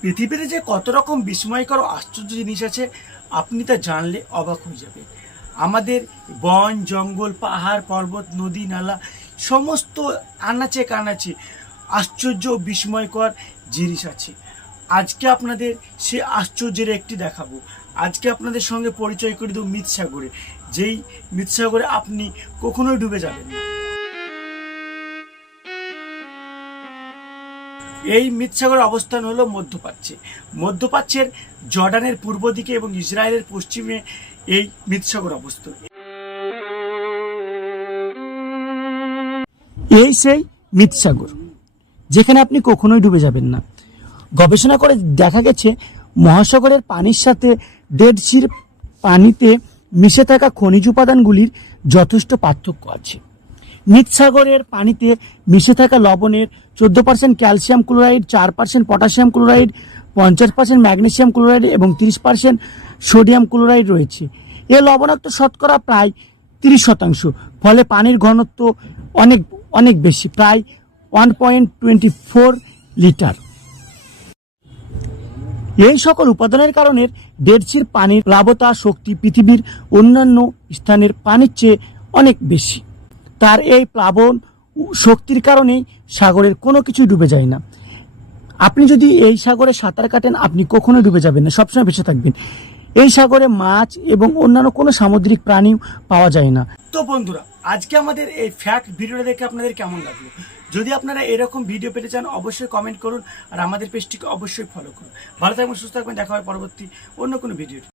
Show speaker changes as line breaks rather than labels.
পৃথিবীতে যে কত রকম বিস্ময়কর আশ্চর্য জিনিস আছে, আপনি তা জানলে অবাক হয়ে যাবে আমাদের বন, জঙ্গল, পাহাড়, পর্বত, নদী, নালা, সমস্ত আনাচে কানাচে আশ্চর্য বিস্ময়কর জিনিস আছে। আজকে আপনাদের সে আশ্চর্যের একটি দেখাবো। আজকে আপনাদের সঙ্গে পরিচয় করে দেবো মিতসাগরে যেই মিতসাগরে আপনি কখনোই ডুবে যাবেন না। এই মিতসাগরের অবস্থান হলো মধ্যপ্রাচ্যে। মধ্যপ্রাচ্যের জর্ডানের পূর্ব দিকে এবং ইসরায়েলের পশ্চিমে এই মিতসাগর অবস্থিত। এই সেই মিতসাগর যেখানে আপনি কখনোই ডুবে যাবেন না। গবেষণা করে দেখা গেছে, মহাসাগরের পানির সাথে ডেড সির পানিতে মিশে থাকা খনিজ উপাদানগুলির যথেষ্ট পার্থক্য আছে। মিতসাগরের পানিতে মিশে থাকা লবণের চোদ্দ পার্সেন্ট ক্যালসিয়াম ক্লোরাইড চার পার্সেন্ট পটাশিয়াম ক্লোরাইড পঞ্চাশ পার্সেন্ট ম্যাগনেশিয়াম ক্লোরাইড এবং তিরিশ পার্সেন্ট সোডিয়াম ক্লোরাইড রয়েছে। এ লবণাক্ত শতকরা প্রায় তিরিশ শতাংশ। ফলে পানির ঘনত্ব অনেক অনেক বেশি, প্রায় one point twenty four litre এই সকল উপাদানের কারণে ডেডসির পানির প্লাবতা শক্তি পৃথিবীর অন্যান্য স্থানের পানির চেয়ে অনেক বেশি। তার এই প্লাবন শক্তির কারণেই সাগরের কোনো কিছুই ডুবে যায় না। আপনি যদি এই সাগরে সাঁতার কাটেন, আপনি কখনোই ডুবে যাবেন না, সবসময় বেঁচে থাকবেন। এই সাগরে মাছ এবং অন্যান্য কোনো সামুদ্রিক প্রাণী পাওয়া যায় না। তো বন্ধুরা, আজকে আমাদের এই ফ্যাক্ট ভিডিওটা দেখে আপনাদের কেমন লাগল? যদি আপনারা এরকম ভিডিও পেতে চান, অবশ্যই কমেন্ট করুন আর আমাদের পেজটিকে অবশ্যই ফলো করুন। ভালো থাকবেন, সুস্থ থাকবেন, দেখা হয় পরবর্তী অন্য কোনো ভিডিও